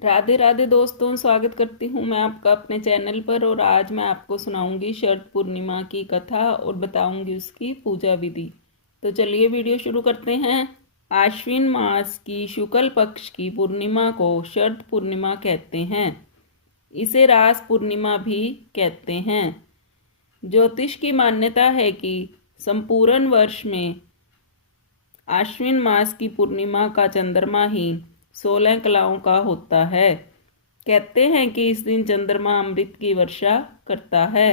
राधे राधे दोस्तों, स्वागत करती हूँ मैं आपका अपने चैनल पर। और आज मैं आपको सुनाऊंगी शरद पूर्णिमा की कथा और बताऊंगी उसकी पूजा विधि। तो चलिए वीडियो शुरू करते हैं। आश्विन मास की शुक्ल पक्ष की पूर्णिमा को शरद पूर्णिमा कहते हैं। इसे रास पूर्णिमा भी कहते हैं। ज्योतिष की मान्यता है कि संपूर्ण वर्ष में आश्विन मास की पूर्णिमा का चंद्रमा ही 16 कलाओं का होता है। कहते हैं कि इस दिन चंद्रमा अमृत की वर्षा करता है।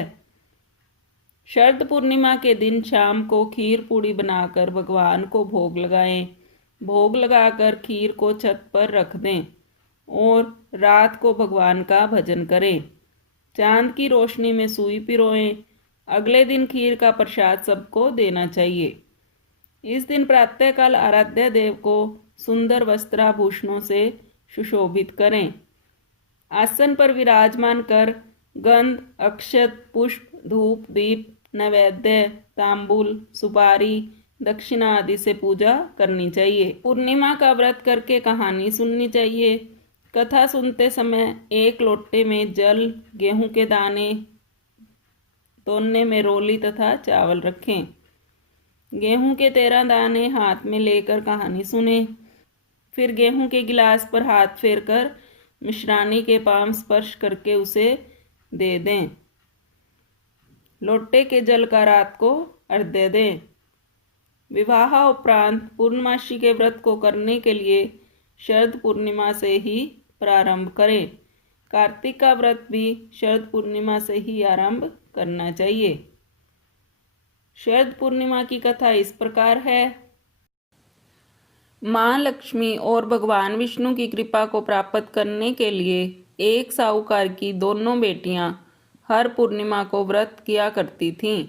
शरद पूर्णिमा के दिन शाम को खीर पूड़ी बनाकर भगवान को भोग लगाएं। भोग लगाकर खीर को छत पर रख दें और रात को भगवान का भजन करें। चांद की रोशनी में सुई पिरोएं। अगले दिन खीर का प्रसाद सबको देना चाहिए। इस दिन प्रातःकाल आराध्य देव को सुंदर वस्त्राभूषणों से सुशोभित करें। आसन पर विराजमान कर गंध, अक्षत, पुष्प, धूप, दीप, नैवेद्य, तांबूल, सुपारी, दक्षिणा आदि से पूजा करनी चाहिए। पूर्णिमा का व्रत करके कहानी सुननी चाहिए। कथा सुनते समय एक लोटे में जल, गेहूं के दाने, तोलने में रोली तथा चावल रखें। गेहूं के 13 दाने हाथ में लेकर कहानी सुने। फिर गेहूं के गिलास पर हाथ फेरकर मिश्रानी के पाम स्पर्श करके उसे दे दें। लोटे के जल का रात को अर्घ्य दें। विवाह उपरांत पूर्णमासी के व्रत को करने के लिए शरद पूर्णिमा से ही प्रारंभ करें। कार्तिक का व्रत भी शरद पूर्णिमा से ही आरंभ करना चाहिए। शरद पूर्णिमा की कथा इस प्रकार है। माँ लक्ष्मी और भगवान विष्णु की कृपा को प्राप्त करने के लिए एक साहूकार की दोनों बेटियां हर पूर्णिमा को व्रत किया करती थीं।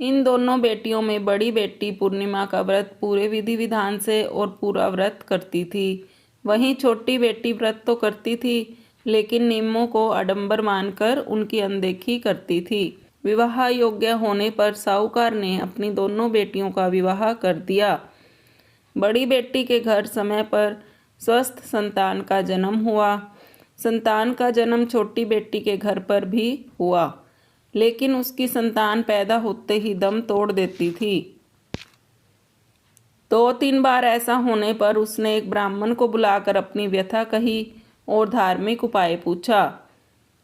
इन दोनों बेटियों में बड़ी बेटी पूर्णिमा का व्रत पूरे विधि विधान से और पूरा व्रत करती थी। वहीं छोटी बेटी व्रत तो करती थी, लेकिन नियमों को आडंबर मानकर उनकी अनदेखी करती थी। विवाह योग्य होने पर साहूकार ने अपनी दोनों बेटियों का विवाह कर दिया। बड़ी बेटी के घर समय पर स्वस्थ संतान का जन्म हुआ। संतान का जन्म छोटी बेटी के घर पर भी हुआ, लेकिन उसकी संतान पैदा होते ही दम तोड़ देती थी। 2-3 बार ऐसा होने पर उसने एक ब्राह्मण को बुलाकर अपनी व्यथा कही और धार्मिक उपाय पूछा।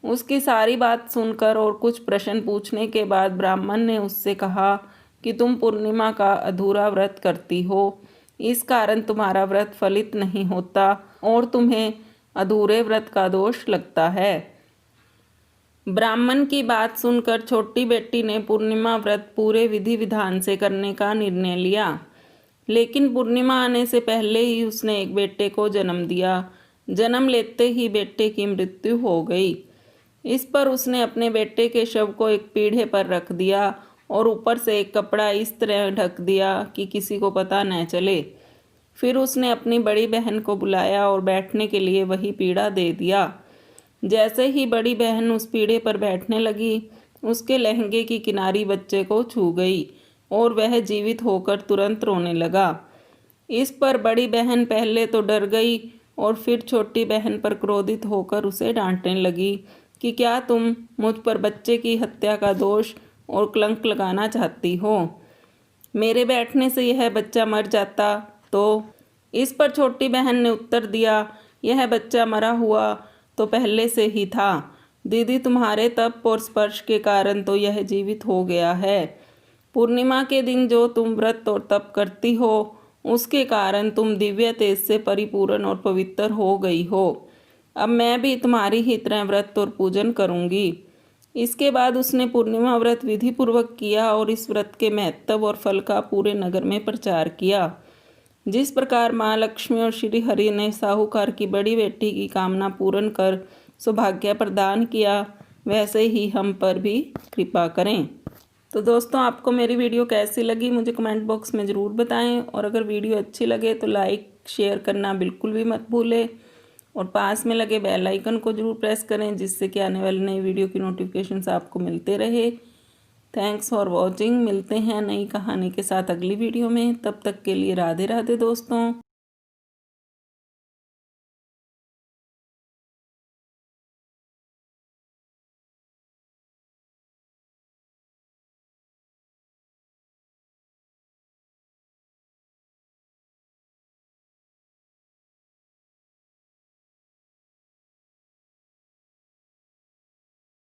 उसकी सारी बात सुनकर और कुछ प्रश्न पूछने के बाद ब्राह्मण ने उससे कहा कि तुम पूर्णिमा का अधूरा व्रत करती हो, इस कारण तुम्हारा व्रत फलित नहीं होता और तुम्हें अधूरे व्रत का दोष लगता है। ब्राह्मण की बात सुनकर छोटी बेटी ने पूर्णिमा व्रत पूरे विधि विधान से करने का निर्णय लिया, लेकिन पूर्णिमा आने से पहले ही उसने एक बेटे को जन्म दिया। जन्म लेते ही बेटे की मृत्यु हो गई। इस पर उसने अपने बेटे के शव को एक पीढ़े पर रख दिया और ऊपर से एक कपड़ा इस तरह ढक दिया कि किसी को पता न चले। फिर उसने अपनी बड़ी बहन को बुलाया और बैठने के लिए वही पीढ़ा दे दिया। जैसे ही बड़ी बहन उस पीढ़े पर बैठने लगी, उसके लहंगे की किनारी बच्चे को छू गई और वह जीवित होकर तुरंत रोने लगा। इस पर बड़ी बहन पहले तो डर गई और फिर छोटी बहन पर क्रोधित होकर उसे डांटने लगी कि क्या तुम मुझ पर बच्चे की हत्या का दोष और कलंक लगाना चाहती हो? मेरे बैठने से यह बच्चा मर जाता तो? इस पर छोटी बहन ने उत्तर दिया, यह बच्चा मरा हुआ तो पहले से ही था दीदी, तुम्हारे तप और स्पर्श के कारण तो यह जीवित हो गया है। पूर्णिमा के दिन जो तुम व्रत और तप करती हो, उसके कारण तुम दिव्य तेज से परिपूर्ण और पवित्र हो गई हो। अब मैं भी तुम्हारी ही तरह व्रत और पूजन करूंगी। इसके बाद उसने पूर्णिमा व्रत विधि पूर्वक किया और इस व्रत के महत्व और फल का पूरे नगर में प्रचार किया। जिस प्रकार माँ लक्ष्मी और श्री हरि ने साहूकार की बड़ी बेटी की कामना पूर्ण कर सौभाग्य प्रदान किया, वैसे ही हम पर भी कृपा करें। तो दोस्तों, आपको मेरी वीडियो कैसी लगी मुझे कमेंट बॉक्स में ज़रूर बताएं, और अगर वीडियो अच्छी लगे तो लाइक शेयर करना बिल्कुल भी मत भूलें और पास में लगे बेल आइकन को जरूर प्रेस करें, जिससे कि आने वाली नई वीडियो की नोटिफिकेशंस आपको मिलते रहे। Thanks for watching. मिलते हैं नई कहानी के साथ अगली वीडियो में। तब तक के लिए राधे राधे दोस्तों।